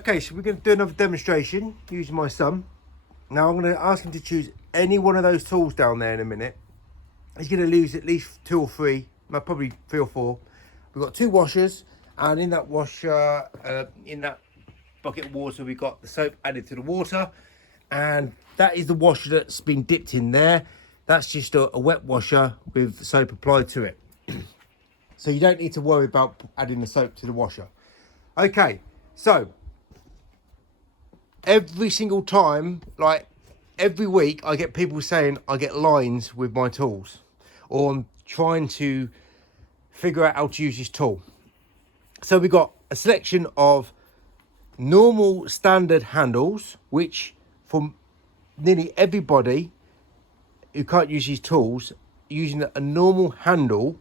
Okay, so we're going to do another demonstration using my son. Now I'm going to ask him to choose any one of those tools down there in a minute. He's going to lose at least 2 or 3, well, probably 3 or 4. We've got 2 washers, and in that washer, in that bucket of water, we've got the soap added to the water, and that is the washer that's been dipped in there. That's just a wet washer with soap applied to it. So you don't need to worry about adding the soap to the washer. Okay, so every single time, like every week, I get people saying I get lines with my tools, or I'm trying to figure out how to use this tool. So we've got a selection of normal standard handles, which for nearly everybody who can't use these tools, using a normal handle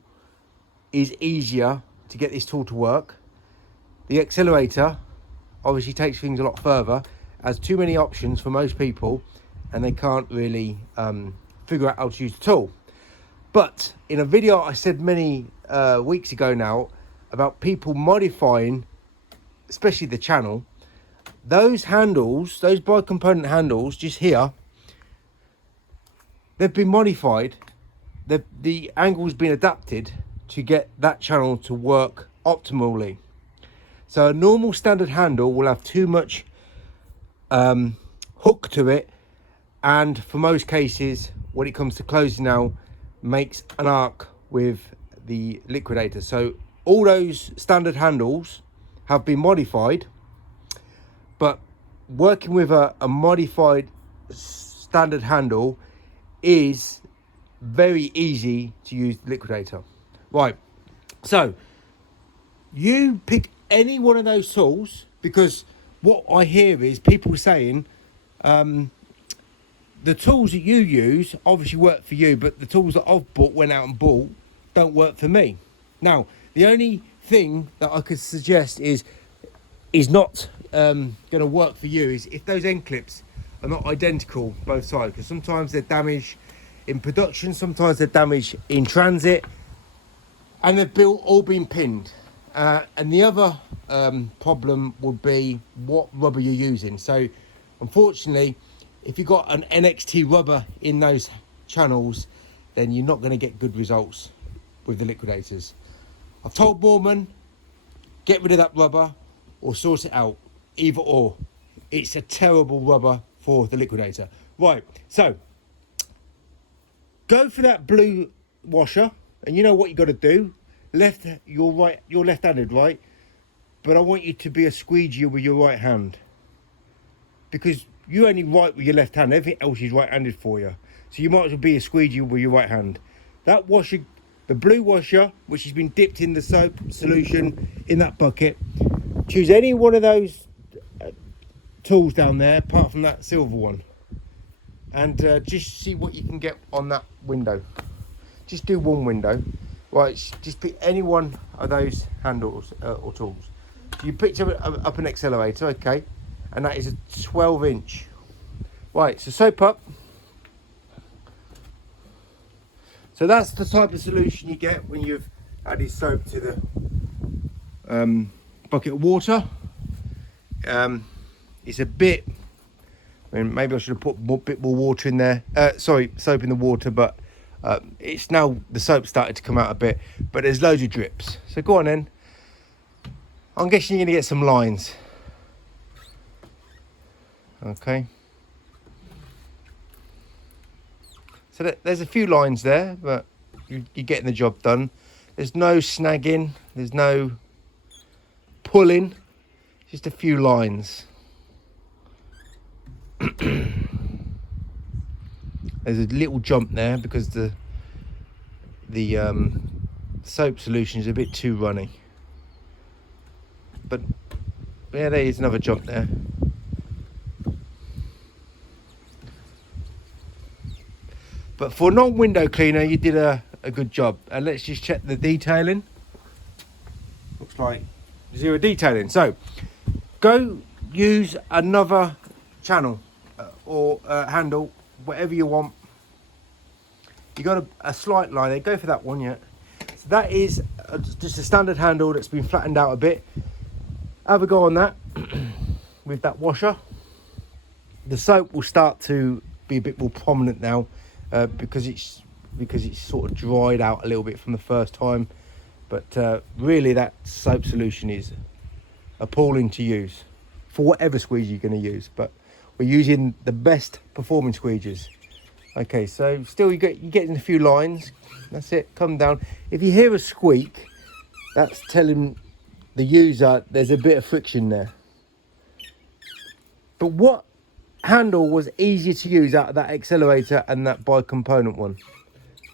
is easier to get this tool to work. The accelerator obviously takes things a lot further, has too many options for most people, and they can't really figure out how to use the tool. But in a video I said many weeks ago now about people modifying, especially the channel, those handles, those bi-component handles just here, they've been modified. The angle's been adapted to get that channel to work optimally. So a normal standard handle will have too much hook to it, and for most cases when it comes to closing now, makes an arc with the liquidator. So all those standard handles have been modified, but working with a modified standard handle is very easy to use the liquidator. Right, so you pick any one of those tools, because what I hear is people saying the tools that you use obviously work for you, but the tools that I've went out and bought don't work for me. Now, the only thing that I could suggest is not going to work for you is if those end clips are not identical both sides, because sometimes they're damaged in production, sometimes they're damaged in transit, and they've all been pinned. And the other problem would be what rubber you're using. So unfortunately, if you've got an NXT rubber in those channels, then you're not going to get good results with the liquidators. I've told Borman, get rid of that rubber or sort it out, either or. It's a terrible rubber for the liquidator. Right, so go for that blue washer, and you know what you got to do. You're left-handed, right? But I want you to be a squeegee with your right hand, because you only write with your left hand. Everything else is right-handed for you. So you might as well be a squeegee with your right hand. That washer, the blue washer, which has been dipped in the soap solution in that bucket, choose any one of those tools down there, apart from that silver one, and just see what you can get on that window. Just do one window. Right, just pick any one of those handles or tools. So you picked up an accelerator, okay, and that is a 12-inch. Right, so soap up. So that's the type of solution you get when you've added soap to the bucket of water. It's a bit, I mean, maybe I should have put a bit more water in there. Sorry, soap in the water, but it's now, the soap started to come out a bit, but there's loads of drips. So go on then. I'm guessing you're going to get some lines. Okay. So there's a few lines there, but you're getting the job done. There's no snagging, there's no pulling, just a few lines. There's a little jump there because the soap solution is a bit too runny. But yeah, there is another jump there. But for a non-window cleaner, you did a good job. And let's just check the detailing. Looks like zero detailing. So go use another channel or handle, whatever you want. You got a slight line there, go for that one. Yeah, so that is just a standard handle that's been flattened out a bit. Have a go on that. with that washer. The soap will start to be a bit more prominent now because it's sort of dried out a little bit from the first time. But really, that soap solution is appalling to use for whatever squeegee you're going to use. But we're using the best performing squeegees. Okay, so still you're getting a few lines. That's it. Come down. If you hear a squeak, that's telling the user there's a bit of friction there. But what handle was easier to use out of that accelerator and that bi-component one?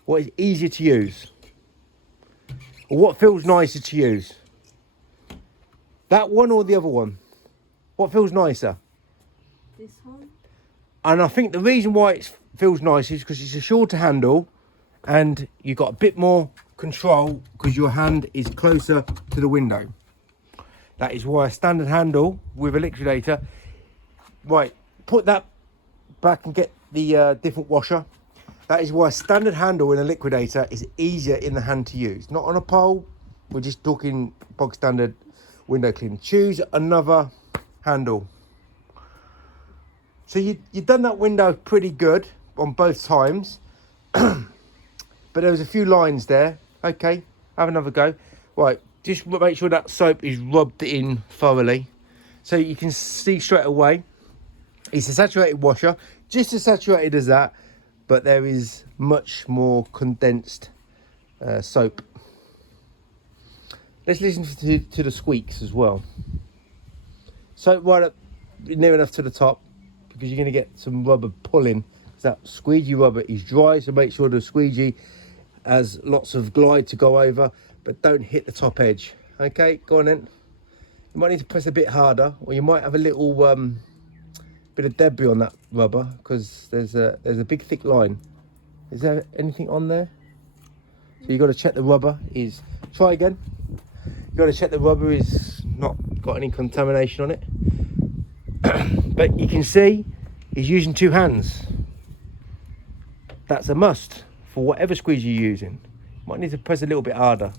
What is easier to use? Or what feels nicer to use? That one or the other one? What feels nicer? This one. And I think the reason why it feels nice is because it's a shorter handle and you've got a bit more control because your hand is closer to the window. That is why a standard handle with a liquidator. Right, put that back and get the different washer. That is why a standard handle in a liquidator is easier in the hand to use. Not on a pole. We're just talking bog standard window cleaner. Choose another handle. So you've done that window pretty good on both times. But there was a few lines there. Okay, have another go. Right, just make sure that soap is rubbed in thoroughly. So you can see straight away. It's a saturated washer. Just as saturated as that. But there is much more condensed soap. Let's listen to the squeaks as well. Soap right up near enough to the top because you're going to get some rubber pulling. That squeegee rubber is dry, so make sure the squeegee has lots of glide to go over, but don't hit the top edge. Okay, go on then. You might need to press a bit harder, or you might have a little bit of debris on that rubber because there's a big thick line. Is there anything on there? So you've got to check the rubber is. Try again. You've got to check the rubber is not got any contamination on it. But you can see he's using two hands. That's a must for whatever squeegee you're using. You might need to press a little bit harder.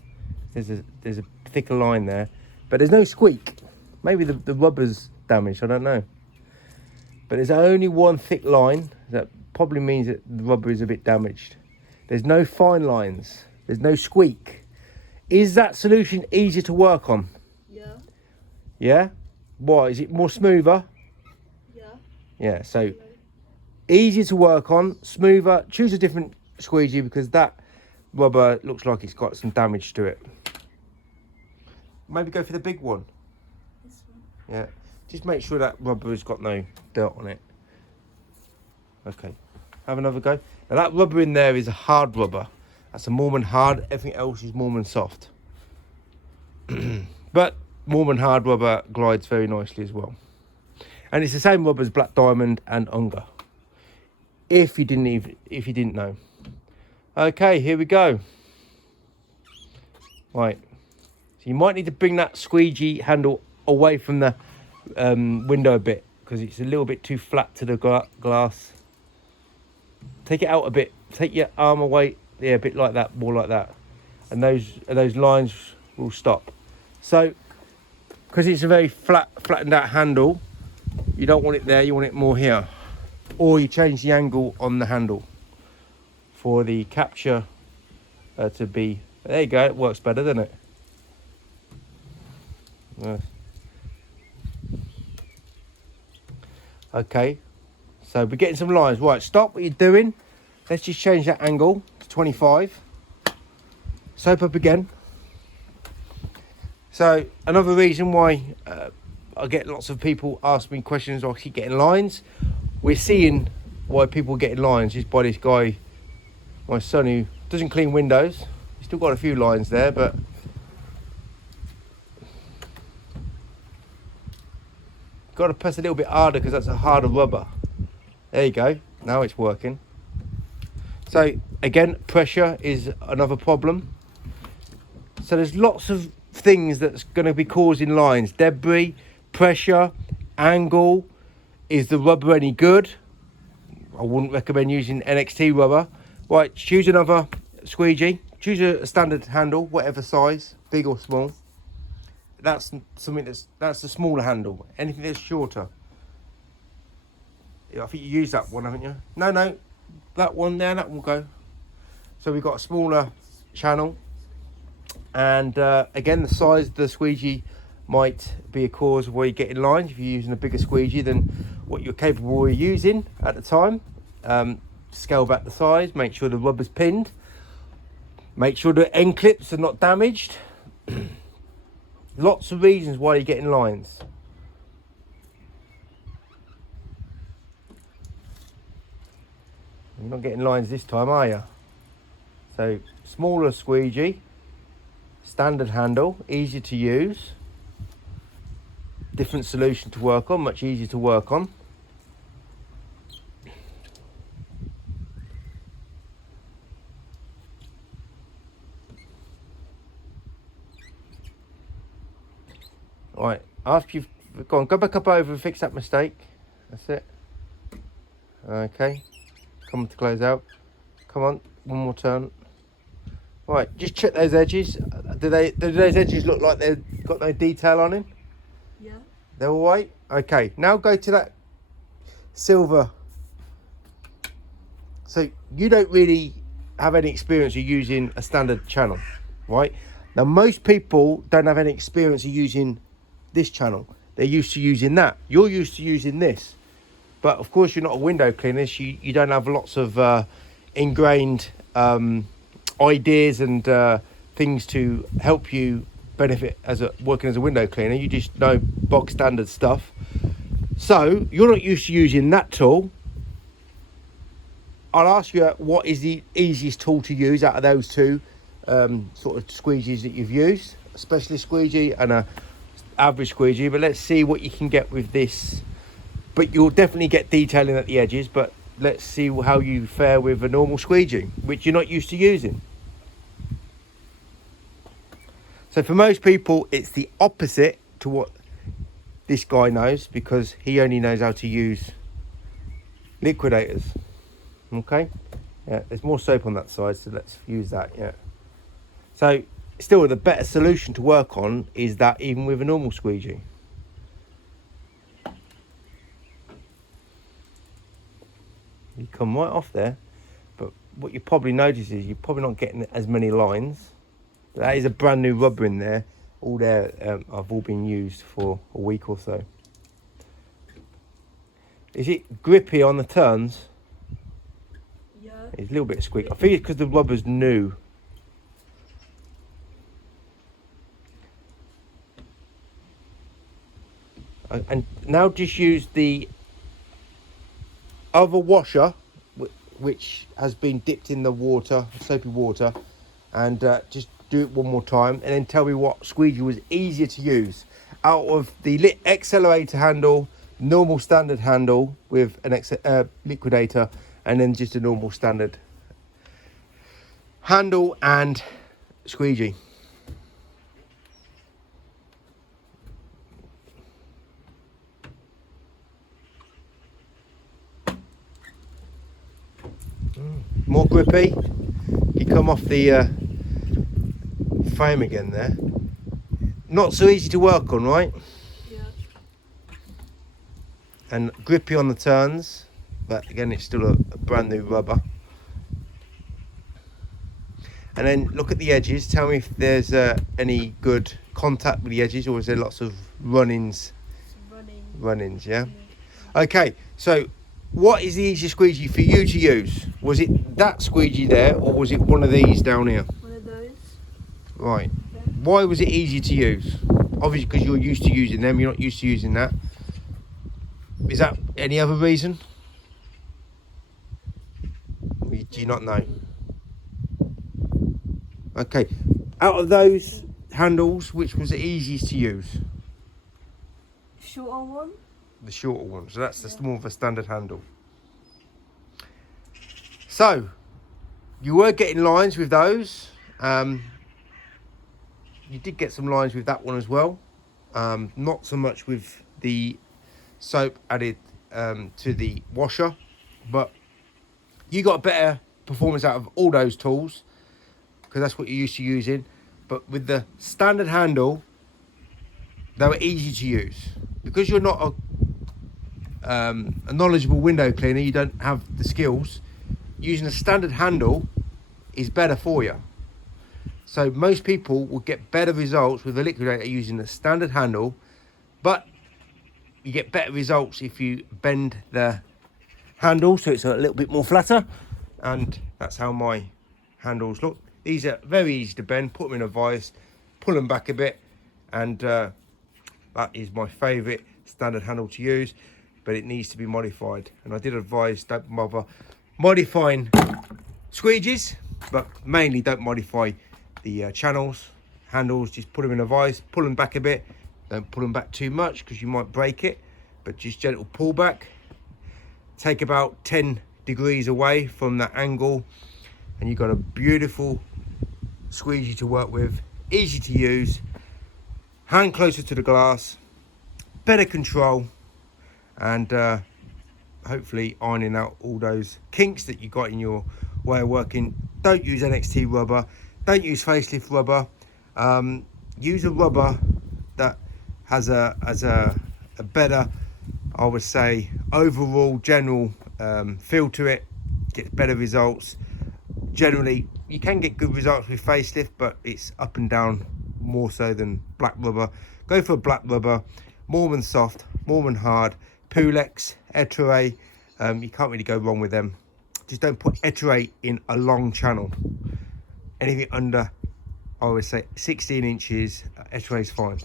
There's a thicker line there, but there's no squeak. Maybe the rubber's damaged. I don't know. But there's only one thick line. That probably means that the rubber is a bit damaged. There's no fine lines. There's no squeak. Is that solution easier to work on? Yeah. Yeah? Why? Is it more smoother? Yeah. Yeah, so easier to work on, smoother. Choose a different squeegee because that rubber looks like it's got some damage to it. Maybe go for the big one. This one. Yeah. Just make sure that rubber has got no dirt on it. Okay, have another go. Now that rubber in there is a hard rubber. That's a Mormon hard. Everything else is Mormon soft. But Mormon hard rubber glides very nicely as well. And it's the same rubber as Black Diamond and Unger. If you didn't know. Okay, here we go. Right. So you might need to bring that squeegee handle away from the window a bit because it's a little bit too flat to the glass. Take it out a bit. Take your arm away. Yeah, a bit like that, more like that, and those lines will stop. So, because it's a very flattened out handle, you don't want it there. You want it more here, or you change the angle on the handle for the capture to be. There you go. It works better, doesn't it? Nice. Okay, so we're getting some lines. Right, stop what you're doing. Let's just change that angle to 25. Soap up again. So another reason why I get lots of people ask me questions or I keep getting lines. We're seeing why people are getting lines just by this guy, my son, who doesn't clean windows. He's still got a few lines there, but got to press a little bit harder because that's a harder rubber. There you go. Now it's working. So again, pressure is another problem. So there's lots of things that's going to be causing lines. Debris, pressure, angle. Is the rubber any good? I wouldn't recommend using NXT rubber. Right, choose another squeegee. Choose a standard handle, whatever size, big or small. that's something that's the smaller handle. Anything that's shorter. Yeah, I think you used that one, haven't you? No, that one there, that will go. So we've got a smaller channel, and again, the size of the squeegee might be a cause of why you're getting lines if you're using a bigger squeegee than what you're capable of using at the time. Scale back the size, make sure the rubber's pinned, make sure the end clips are not damaged. Lots of reasons why you're getting lines. You're not getting lines this time, are you? So, smaller squeegee, standard handle, easy to use, different solution to work on, much easier to work on. Right, after you've gone, go back up over and fix that mistake. That's it. Okay, come on to close out. Come on, one more turn. Right, just check those edges. Do those edges look like they've got no detail on them? Yeah. They're all right? Okay, now go to that silver. So you don't really have any experience of using a standard channel, right? Now most people don't have any experience of using this channel. They're used to using that. You're used to using this. But of course you're not a window cleaner, so you don't have lots of ingrained ideas and things to help you benefit as working as a window cleaner. You just know bog standard stuff. So you're not used to using that tool. I'll ask you what is the easiest tool to use out of those two sort of squeegees that you've used, a specialist squeegee and a average squeegee. But let's see what you can get with this. But you'll definitely get detailing at the edges, but let's see how you fare with a normal squeegee, which you're not used to using. So for most people, it's the opposite to what this guy knows, because he only knows how to use liquidators. Okay, yeah, there's more soap on that side, so let's use that. Yeah, so still the better solution to work on is that, even with a normal squeegee. You come right off there, but what you probably notice is you're probably not getting as many lines. That is a brand new rubber in there. All there have all been used for a week or so. Is it grippy on the turns? Yeah. It's a little bit squeaky. I think it's because the rubber's new. And now just use the other washer, which has been dipped in the water, soapy water, and just do it one more time, and then tell me what squeegee was easier to use out of the accelerator handle, normal standard handle with an liquidator, and then just a normal standard handle and squeegee. More grippy. You come off the frame again there. Not so easy to work on, right? Yeah. And grippy on the turns, but again it's still a brand new rubber. And then look at the edges. Tell me if there's any good contact with the edges, or is there lots of run-ins? Run-ins, yeah? Okay, so what is the easiest squeegee for you to use? Was it that squeegee there, or was it one of these down here? One of those. Right. Why was it easy to use? Obviously because you're used to using them, you're not used to using that. Is that any other reason? Or do you not know? Okay. Out of those handles, which was the easiest to use? Shorter one. The shorter one. So that's just more of a standard handle. So, you were getting lines with those. You did get some lines with that one as well. Not so much with the soap added to the washer, but you got better performance out of all those tools because that's what you're used to using. But with the standard handle, they were easy to use. Because you're not a knowledgeable window cleaner, you don't have the skills, using a standard handle is better for you. So most people will get better results with a liquidator using a standard handle, but you get better results if you bend the handle so it's a little bit more flatter, and that's how my handles look. These are very easy to bend. Put them in a vise, pull them back a bit, and that is my favourite standard handle to use, but it needs to be modified, and I did advise don't bother modifying squeegees, but mainly don't modify the channels, handles. Just put them in a vise, pull them back a bit, don't pull them back too much because you might break it, but just gentle pull back. Take about 10 degrees away from that angle, and you've got a beautiful squeegee to work with, easy to use, hand closer to the glass, better control, and hopefully ironing out all those kinks that you got in your way of working. Don't use NXT rubber, don't use facelift rubber. Use a rubber that has a better, I would say, overall general feel to it, gets better results. Generally you can get good results with facelift, but it's up and down more so than black rubber. Go for a black rubber, more than soft, more than hard. Pulex, Etere, you can't really go wrong with them. Just don't put Etere in a long channel. Anything under, I would say, 16 inches, Etere is fine.